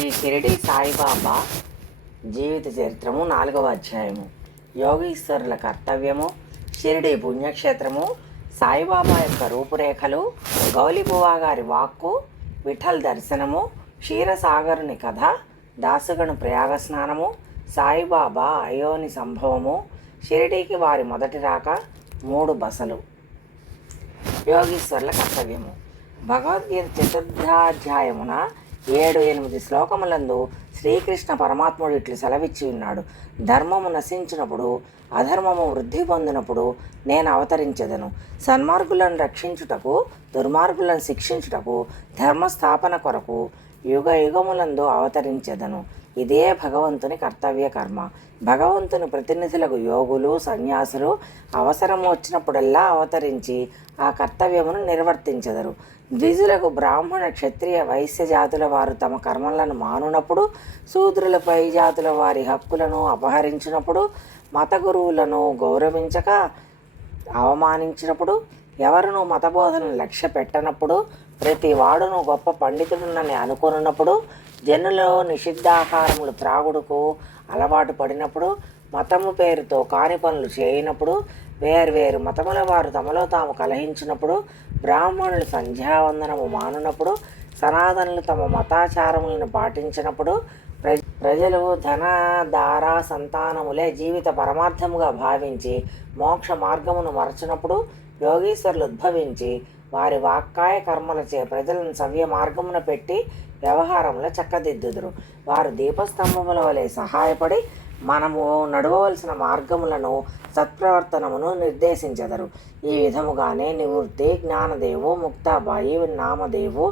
శ్రీ షిరిడి సాయిబాబా జీవిత చరిత్రము 4వ అధ్యాయము. యోగీశ్వరుల కర్తవ్యము, షిరిడి పుణ్యక్షేత్రము, సాయిబాబా యొక్క రూపురేఖలు, గౌలిబువా గారి వాక్కు, విఠల్ దర్శనము, క్షీరసాగరుని కథ, దాసుగను ప్రయాగ స్నానము, సాయిబాబా అయోని సంభవము, షిరిడీకి వారి మొదటి రాక, 3 బసలు. యోగీశ్వరుల కర్తవ్యము. భగవద్గీత చతుర్థాధ్యాయమున 7-8 శ్లోకములందు శ్రీకృష్ణ పరమాత్ముడు ఇట్లు సెలవిచ్చి ఉన్నాడు. ధర్మము నశించినప్పుడు, అధర్మము వృద్ధి పొందినప్పుడు నేను అవతరించెదను. సన్మార్గులను రక్షించుటకు, దుర్మార్గులను శిక్షించుటకు, ధర్మస్థాపన కొరకు యుగ యుగములందు అవతరించెదను. ఇదే భగవంతుని కర్తవ్య కర్మ. భగవంతుని ప్రతినిధులకు యోగులు, సన్యాసులు అవసరం వచ్చినప్పుడల్లా అవతరించి ఆ కర్తవ్యమును నిర్వర్తించెదరు. ద్విజులకు బ్రాహ్మణ, క్షత్రియ, వైశ్య జాతుల వారు తమ కర్మలను మానునప్పుడు, శూద్రులపై జాతుల వారి హక్కులను అపహరించినప్పుడు, మత గురువులను గౌరవించక అవమానించినప్పుడు, ఎవరును మతబోధనను లక్ష్య పెట్టనప్పుడు, ప్రతి వాడును గొప్ప పండితుడునని అనుకున్నప్పుడు, జనులు నిషిద్ధాహారములు త్రాగుడుకు అలవాటు పడినప్పుడు, మతము పేరుతో కాని పనులు చేయనప్పుడు, వేర్వేరు మతముల వారు తమలో తాము కలహించినప్పుడు, బ్రాహ్మణులు సంధ్యావందనము మానునప్పుడు, సనాతనులు తమ మతాచారములను పాటించినప్పుడు, ప్రజలు ధన, దార, సంతానములే జీవిత పరమార్థముగా భావించి మోక్ష మార్గమును మరచినప్పుడు, యోగీశ్వరులు ఉద్భవించి వారి వాక్కాయ కర్మలచే ప్రజలను సవ్య మార్గమున పెట్టి వ్యవహారంలో చక్కదిద్దుదురు. వారు దీపస్తంభముల వలె సహాయపడి మనము నడవవలసిన మార్గములను, సత్ప్రవర్తనమును నిర్దేశించెదరు. ఈ విధముగానే నివృత్తి, జ్ఞానదేవు, ముక్తాబాయి, నామదేవు,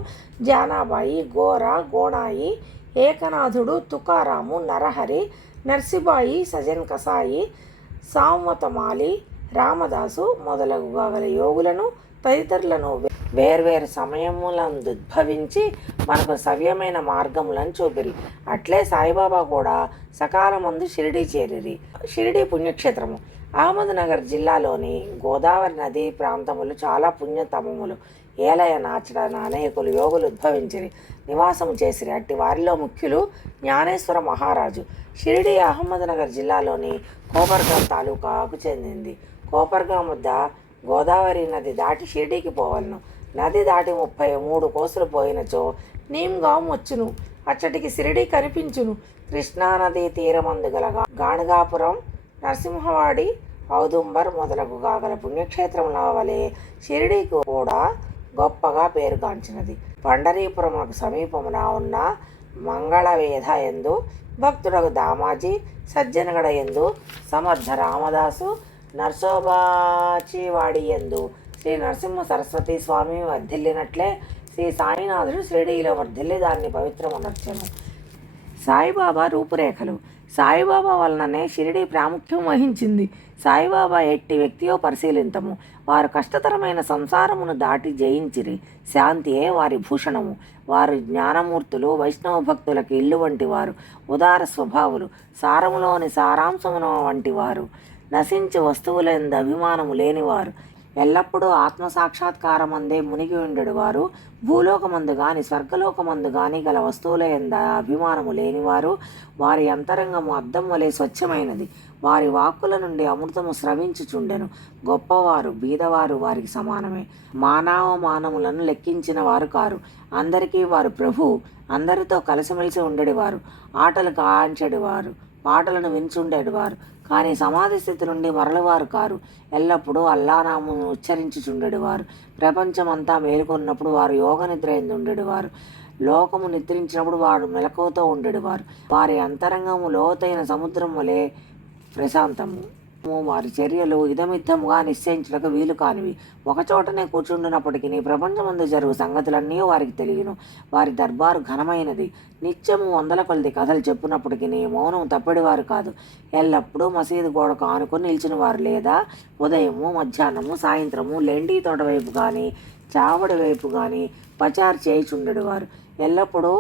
జానాబాయి, గోర, గోణాయి, ఏకనాథుడు, తుకారాము, నరహరి, నర్సిబాయి, సజన్ కసాయి, సామతమాలి, రామదాసు మొదలగు గల యోగులను తదితరులను వేర్వేరు సమయములందు ఉద్భవించి మనకు సవ్యమైన మార్గములను చూపిరి. అట్లే సాయిబాబా కూడా సకాలమందు షిరిడీ చేరిరి. షిరిడీ పుణ్యక్షేత్రము. అహ్మద్నగర్ జిల్లాలోని గోదావరి నదీ ప్రాంతములు చాలా పుణ్యతమములు. ఏలయ నాచడన అనేకులు యోగులు ఉద్భవించిరి, నివాసము చేసిరి. అట్టి వారిలో ముఖ్యులు జ్ఞానేశ్వర మహారాజు. షిరిడీ అహ్మద్నగర్ జిల్లాలోని కోపర్గాం తాలూకాకు చెందింది. కోపర్గాం వద్ద గోదావరి నది దాటి షిరిడీకి పోవలను. నది దాటి 33 కోసులు పోయినచో నీమ్గాం వచ్చును. అచ్చటికి షిరిడీ కనిపించును. కృష్ణానదీ తీరమందు గల గాణగాపురం, నరసింహవాడి, ఔదుంబర్ మొదలగు గల పుణ్యక్షేత్రముల వలె షిరిడీకి కూడా గొప్పగా పేరుగాంచినది. పండరీపురమునకు సమీపమున ఉన్న మంగళవేధ ఎందు భక్తుడకు దామాజీ, సజ్జనగడ ఎందు సమర్థ రామదాసు, నర్సోబాచివాడి యందు శ్రీ నరసింహ సరస్వతి స్వామి వర్ధిల్లినట్లే శ్రీ సాయినాథుడు షిరిడీలో వర్ధిల్లి దాన్ని పవిత్రమునర్చెను. సాయిబాబా రూపురేఖలు. సాయిబాబా వలననే షిరిడీ ప్రాముఖ్యం వహించింది. సాయిబాబా ఎట్టి వ్యక్తియో పరిశీలింతము. వారు కష్టతరమైన సంసారమును దాటి జయించిరి. శాంతియే వారి భూషణము. వారు జ్ఞానమూర్తులు, వైష్ణవ భక్తులకు ఇల్లు వంటి వారు, ఉదార స్వభావులు, సారములోని సారాంశమును వంటి వారు, నశించి వస్తువులందు అభిమానము లేనివారు, ఎల్లప్పుడూ ఆత్మసాక్షాత్కారమందే మునిగి ఉండడు వారు, భూలోకమందు గాని స్వర్గలోకమందు గాని గల వస్తువుల యంద అభిమానము లేనివారు, వారి అంతరంగము అద్దం వలె స్వచ్ఛమైనది. వారి వాక్కుల నుండి అమృతము స్రవించుచుండెను. గొప్పవారు, బీదవారు వారికి సమానమే. మానవమానములను లెక్కించిన వారు కారు. అందరికీ వారు ప్రభువు. అందరితో కలిసిమెలిసి ఉండేవారు. ఆటలు కాంచెడివారు, పాటలను వించుండేవారు. కానీ సమాధి స్థితి నుండి మరలవారు కారు. ఎల్లప్పుడూ అల్లానామను ఉచ్చరించుచుండెడివారు. ప్రపంచమంతా మేలుకొన్నప్పుడు వారు యోగ నిద్ర ఎందు ఉండేవారు. లోకము నిద్రించినప్పుడు వారు మెలకువతో ఉండేవారు. వారి అంతరంగము లోతైన సముద్రం వలె ప్రశాంతము. వారి చర్యలు ఇదమిద్దముగా నిశ్చయించుటకు వీలు కానివి. ఒకచోటనే కూర్చుండినప్పటికీ ప్రపంచమందు జరుగు సంగతులన్నీ వారికి తెలియను. వారి దర్బారు ఘనమైనది. నిత్యము 100 కొలది కథలు చెప్పునప్పటికీ మౌనం తప్పిడివారు కాదు. ఎల్లప్పుడూ మసీదు గోడకు ఆనుకొని నిలిచిన వారు, లేదా ఉదయము, మధ్యాహ్నము, సాయంత్రము లెండి తోట వైపు కానీ చావడి వైపు కానీ పచారు చేయుచుండెడివారు. ఎల్లప్పుడూ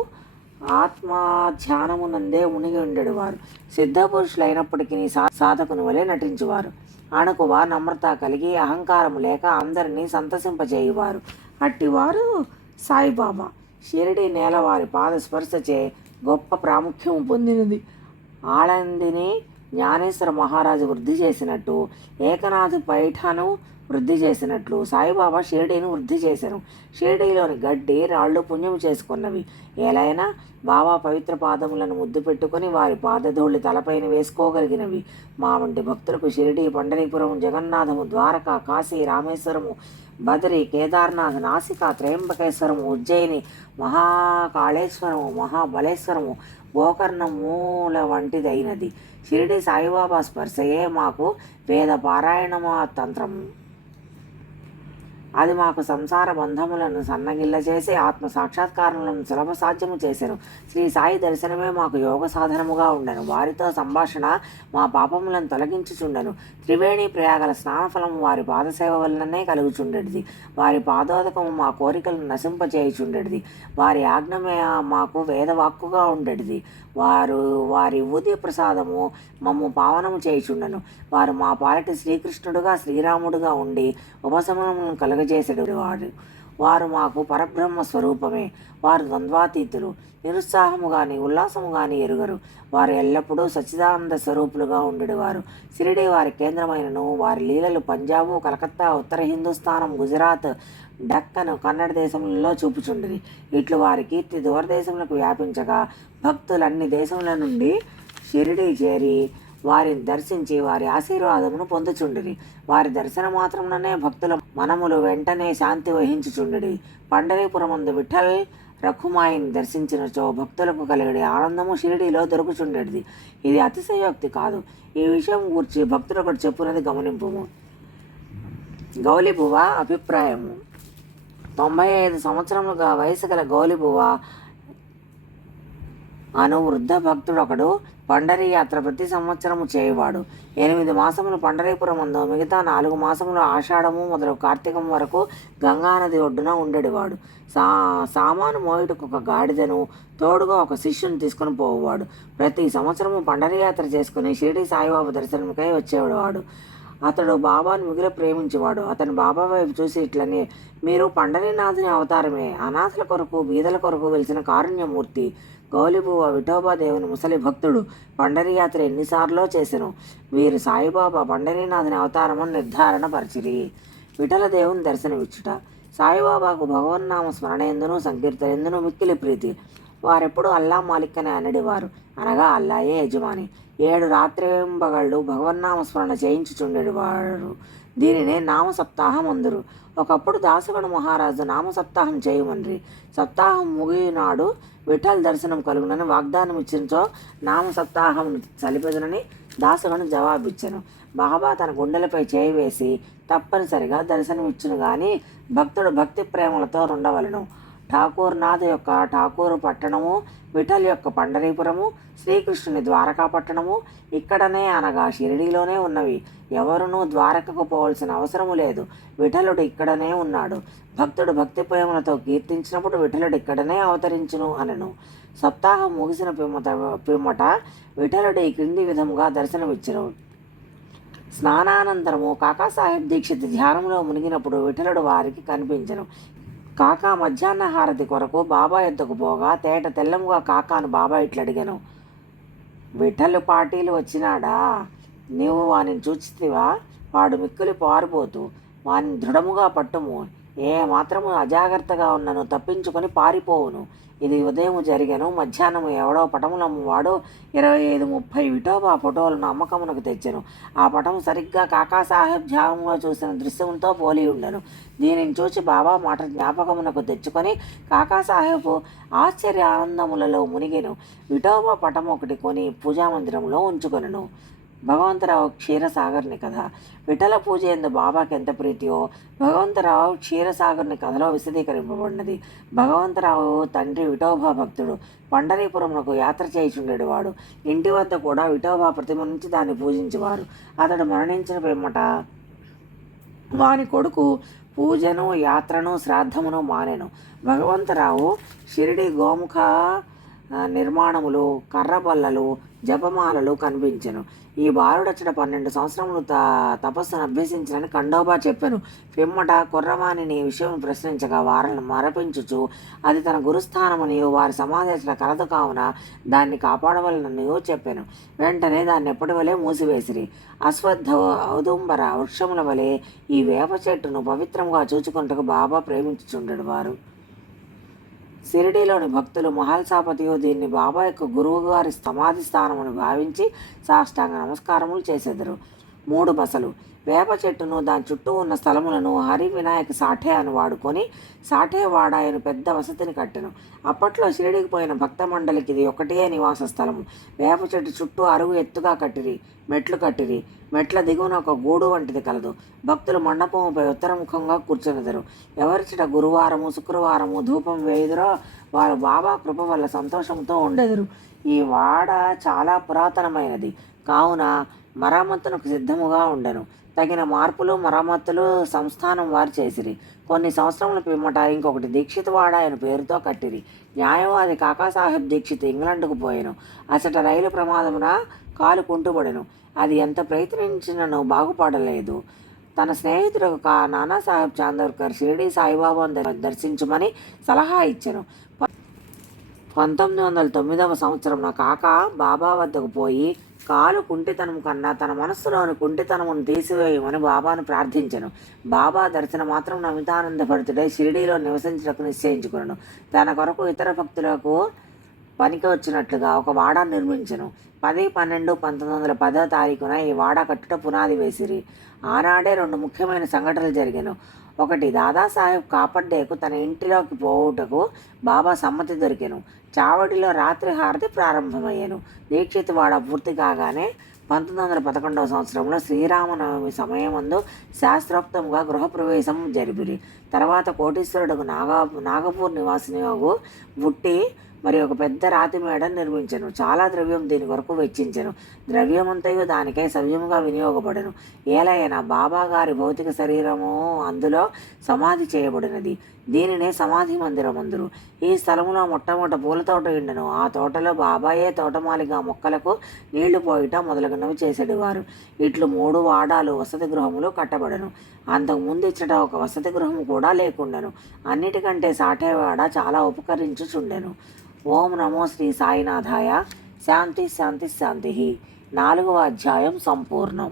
ఆత్మధ్యానమునందే మునిగి ఉండేవారు. సిద్ధపురుషులైనప్పటికీ సాధకుని వలె నటించువారు. అణకువ, నమ్రత కలిగి అహంకారము లేక అందరినీ సంతసింపజేయువారు. అట్టివారు సాయిబాబా. షిరిడి నేల వారి పాద స్పర్శచే గొప్ప ప్రాముఖ్యం పొందినది. ఆళందిని జ్ఞానేశ్వర మహారాజు వృద్ధి చేసినట్టు, ఏకనాథ్ పైఠాను వృద్ధి చేసినట్లు సాయిబాబా షిరిడీని వృద్ధి చేశాను. షిరిడీలోని గడ్డి రాళ్ళు పుణ్యం చేసుకున్నవి. ఏలైనా బాబా పవిత్ర పాదములను ముద్దు పెట్టుకుని వారి పాదధూళి తలపైన వేసుకోగలిగినవి. మా వంటి భక్తులకు షిరిడీ, పండరీపురం, జగన్నాథము, ద్వారకా, కాశీ, రామేశ్వరము, బదరి, కేదార్నాథ్, నాసిక, త్రయంబకేశ్వరము, ఉజ్జయిని, మహాకాళేశ్వరము, మహాబలేశ్వరము, గోకర్ణమూల వంటిదైనది. షిరిడి సాయిబాబా స్పర్శయే మాకు వేద పారాయణమా తంత్రము. అది మాకు సంసార బంధములను సన్నగిల్ల చేసి ఆత్మ సాక్షాత్కారములను సులభ సాధ్యము చేసెను. శ్రీ సాయి దర్శనమే మాకు యోగ సాధనముగా ఉండెను. వారితో సంభాషణ మా పాపములను తొలగించుచుండెను. త్రివేణి ప్రయాగల స్నానఫలము వారి పాదసేవ వలననే కలుగుచుండెడిది. వారి పాదోదకము మా కోరికలను నశింపచేయుచుండెడిది. వారి ఆజ్ఞమే మాకు వేదవాక్కుగా ఉండేటిది. వారి ఊది ప్రసాదము మమ్ము పావనము చేయుచుండెను. వారు మా పాలిటి శ్రీకృష్ణుడుగా, శ్రీరాముడుగా ఉండి ఉపశమనములను కలుగజేసెడు. వారు మాకు పరబ్రహ్మ స్వరూపమే. వారు ద్వంద్వాతీతులు. నిరుత్సాహము కానీ ఉల్లాసము కానీ ఎరుగరు. వారు ఎల్లప్పుడూ సచ్చిదానంద స్వరూపులుగా ఉండేవారు. షిరిడి వారి కేంద్రమైనను వారి లీలలు పంజాబు, కలకత్తా, ఉత్తర హిందుస్థానం, గుజరాత్, డక్కను, కన్నడ దేశములలో చూపుచుండిరి. ఇట్లు వారి కీర్తి దూరదేశములకు వ్యాపించగా భక్తులు అన్ని దేశముల నుండి షిరిడి చేరి వారిని దర్శించి వారి ఆశీర్వాదమును పొందుచుండిరి. వారి దర్శన మాత్రముననే భక్తుల మనములు వెంటనే శాంతి వహించుచుండిరి. పండరీపురమందు విఠల్ రఖుమాయిని దర్శించినచో భక్తులకు కలిగే ఆనందము షిరిడిలో దొరుకుచుండేది. ఇది అతిశయోక్తి కాదు. ఈ విషయం గూర్చి భక్తులు ఒకటి చెప్పున్నది గమనింపుము. గౌలిబువ అభిప్రాయము. 95 సంవత్సరములుగా వయసు గల గౌలిబువ అను వృద్ధ భక్తుడొకడు పండరీ యాత్ర ప్రతి సంవత్సరము చేయువాడు. 8 మాసములు పండరీపురమందు, మిగతా 4 మాసములు ఆషాఢము మొదలు కార్తీకం వరకు గంగానది ఒడ్డున ఉండేవాడు. సామాను మోయుటకు ఒక గాడిదను, తోడుగా ఒక శిష్యుని తీసుకుని పోయేవాడు. ప్రతి సంవత్సరము పండరీ యాత్ర చేసుకుని షిరిడి సాయిబాబా దర్శనముకై వచ్చేవాడు. అతడు బాబాను మిగిలి ప్రేమించేవాడు. అతని బాబా వైపు చూసి ఇట్లని, మీరు పండరీనాథుని అవతారమే, అనాథల కొరకు, బీదల కొరకు వెలిసిన కారుణ్యమూర్తి. గౌలిబువ విఠోబా దేవుని ముసలి భక్తుడు. పండరీ యాత్ర ఎన్నిసార్లో చేసెను. వీరు సాయిబాబా పండరీనాథుని అవతారమని నిర్ధారణ పరిచిరి. విఠల దేవుని దర్శనమిచ్చుట. సాయిబాబాకు భగవన్నామ స్మరణ ఎందును, సంకీర్తన ఎందును మిక్కిలి ప్రీతి. వారెప్పుడు అల్లా మాలిక్ అని అనడివారు, అనగా అల్లాయే యజమాని. 7 రాత్రింబగళ్ళు భగవన్నామ స్మరణ చేయించుచుండేవారు. దీనినే నామ సప్తాహం అందురు. ఒకప్పుడు దాసగణ మహారాజు నామ సప్తాహం చేయమన్రి. సప్తాహం ముగినాడు విఠల్ దర్శనం కలుగునని వాగ్దానం ఇచ్చినచో నామ సప్తాహం చలిపెదునని దాసగను జవాబిచ్చను. బాబా తన గుండెలపై చేయి వేసి తప్పనిసరిగా దర్శనమిచ్చును గాని భక్తుడు భక్తి ప్రేమలతో ఉండవలను. ఠాకూర్నాథ్ యొక్క ఠాకూరు పట్టణము, విఠల్ యొక్క పండరీపురము, శ్రీకృష్ణుని ద్వారకా పట్టణము ఇక్కడనే అనగా షిరిడీలోనే ఉన్నవి. ఎవరునూ ద్వారకకు పోవలసిన అవసరము లేదు. విఠలుడు ఇక్కడనే ఉన్నాడు. భక్తుడు భక్తి ప్రేమలతో కీర్తించినప్పుడు విఠలుడు ఇక్కడనే అవతరించును అనను. సప్తాహం ముగిసిన పిమ్మట విఠలుడు ఈ క్రింది విధముగా దర్శనమిచ్చును. స్నానానంతరము కాకాసాహెబ్ దీక్షిత్ ధ్యానంలో మునిగినప్పుడు విఠలుడు వారికి కనిపించను. కాకా మధ్యాహ్న హారతి కొరకు బాబా ఎద్దుకు పోగా తేట తెల్లముగా కాకాను బాబా ఇట్లడిగాను, విఠలు పాటీలు వచ్చినాడా? నీవు వానిని చూచితివా? వాడు మిక్కులి పారిపోతూ వాని దృఢముగా పట్టుము. ఏ మాత్రము అజాగ్రత్తగా ఉన్నను తప్పించుకొని పారిపోవును. ఇది ఉదయం జరిగెను. మధ్యాహ్నము ఎవడో పటములమ్ము వాడు 25-30 విఠోబా ఫోటోలను అమ్మకమునకు తెచ్చెను. ఆ పటము సరిగ్గా కాకాసాహెబ్ ధ్యానంలో చూసిన దృశ్యంతో పోలి ఉండెను. దీనిని చూచి బాబా మాట జ్ఞాపకమునకు తెచ్చుకొని కాకాసాహెబ్ ఆశ్చర్య ఆనందములలో మునిగెను. విఠోబా పటం ఒకటి కొని పూజామందిరంలో ఉంచుకొనెను. భగవంతరావు క్షీరసాగర్ని కథ. విఠల పూజ ఎందు బాబాకి ఎంత ప్రీతియో భగవంతరావు క్షీరసాగర్ని కథలో విశదీకరింపబడినది. భగవంతరావు తండ్రి విఠోబా భక్తుడు. పండరీపురమునకు యాత్ర చేయుచుండేవాడు. ఇంటి వద్ద కూడా విఠోబా ప్రతిమ నుంచి దాన్ని పూజించేవారు. అతడు మరణించిన పిమ్మట వాని కొడుకు పూజను, యాత్రను, శ్రాద్ధమును మానెను. భగవంతరావు షిరిడి గోముఖ నిర్మాణములు, కర్రబల్లలు, జపమాలలు కనిపించెను. ఈ బాలుడచ్చట 12 సంవత్సరములు తపస్సును అభ్యసించినని ఖండోబా చెప్పెను. పిమ్మట కుర్రవాణిని ఈ విషయం ప్రశ్నించగా వారిని మరపించుచు అది తన గురుస్థానమనియు వారి సమాధి అచ్చట కలదు కావున దాన్ని కాపాడవలననియు చెప్పెను. వెంటనే దాన్ని ఎప్పటి వలె మూసివేసిరి. అశ్వత్థ ఔదుంబర వృక్షముల వలె ఈ వేప చెట్టును పవిత్రంగా చూచుకుంటకు బాబా ప్రేమించుచుండెడు వారు. షిరిడీలోని భక్తులు మహల్సాపతియు దీన్ని బాబా యొక్క గురువు గారి సమాధి స్థానమును భావించి సాష్టాంగ నమస్కారములు చేసెదరు. 3 బసలు. వేప చెట్టును దాని చుట్టూ ఉన్న స్థలములను హరి వినాయక సాఠే అని వాడుకొని సాఠేవాడ ఆయన పెద్ద వసతిని కట్టెను. అప్పట్లో షిరిడీకి పోయిన భక్త మండలికి ఇది ఒకటే నివాస స్థలము. వేప చెట్టు చుట్టూ అరుగు ఎత్తుగా కట్టిరి, మెట్లు కట్టిరి. మెట్ల దిగువన ఒక గూడు వంటిది కలదు. భక్తులు మండపముపై ఉత్తరముఖంగా కూర్చునిదరు. ఎవరిచట గురువారము శుక్రవారము ధూపం వేయుదురో వారు బాబా కృప వల్ల సంతోషంతో ఉండెదరు. ఈ వాడ చాలా పురాతనమైనది కావున మరమ్మతునకు సిద్ధముగా ఉండెను. తగిన మార్పులు మరమ్మతులు సంస్థానం వారు చేసిరి. కొన్ని సంవత్సరముల పిమ్మట ఇంకొకటి దీక్షిత్ వాడ ఆయన పేరుతో కట్టిరి. న్యాయవాది కాకాసాహెబ్ దీక్షిత్ ఇంగ్లండ్కు పోయెను. అసట రైలు ప్రమాదమున కాలు కుంటుబడెను. అది ఎంత ప్రయత్నించినను బాగుపడలేదు. తన స్నేహితుడు నానాసాహెబ్ చాందోర్కర్ షిరిడీ సాయిబాబాను దర్శించమని సలహా ఇచ్చెను. 1909 సంవత్సరంలో కాక బాబా వద్దకు పోయి కాలు కుంటితనం కన్నా తన మనస్సులోని కుంటితనమును తీసివేయమని బాబాను ప్రార్థించెను. బాబా దర్శన మాత్రం నమితానందభరితుడై షిరిడీలో నివసించటకు నిశ్చయించుకున్నాను. తన కొరకు ఇతర భక్తులకు పనికి వచ్చినట్లుగా ఒక వాడ నిర్మించెను. 10/12/1910 ఈ వాడ కట్టుట పునాది వేసిరి. ఆనాడే 2 ముఖ్యమైన సంఘటనలు జరిగాను. ఒకటి, దాదాసాహెబ్ కాపర్డేకు తన ఇంటిలోకి పోవుటకు బాబా సమ్మతి దొరికెను. చావడిలో రాత్రి హారతి ప్రారంభమయ్యాను. దీక్షిత్ వాడ పూర్తి కాగానే 1911 సంవత్సరంలో శ్రీరామనవమి సమయమందు శాస్త్రోక్తంగా గృహప్రవేశం జరిపిరి. తర్వాత కోటీశ్వరుడుకు నాగపూర్ నివాసినియోగు బుట్టి మరి ఒక పెద్ద రాతి మేడను నిర్మించెను. చాలా ద్రవ్యం దీని కొరకు వెచ్చించెను. ద్రవ్యమంతయు దానికై సవ్యముగా వినియోగపడెను. ఏలైనా బాబా గారి భౌతిక శరీరము అందులో సమాధి చేయబడినది. దీనినే సమాధి మందిరమందురు. ఈ స్థలములో మొట్టమొదట పూల తోట ఉండెను. ఆ తోటలో బాబాయే తోటమాలిగా మొక్కలకు నీళ్లు పోయిట మొదలగునవి చేసేటివారు. ఇట్లు 3 వాడాలు వసతి గృహములు కట్టబడెను. అంతకుముందు ఇచ్చట ఒక వసతి గృహము కూడా లేకుండెను. అన్నిటికంటే సాఠేవాడ చాలా ఉపకరించుచుండెను. ఓం నమో శ్రీ సాయినాథాయ. శాంతి శాంతి శాంతి. 4వ అధ్యాయం సంపూర్ణం.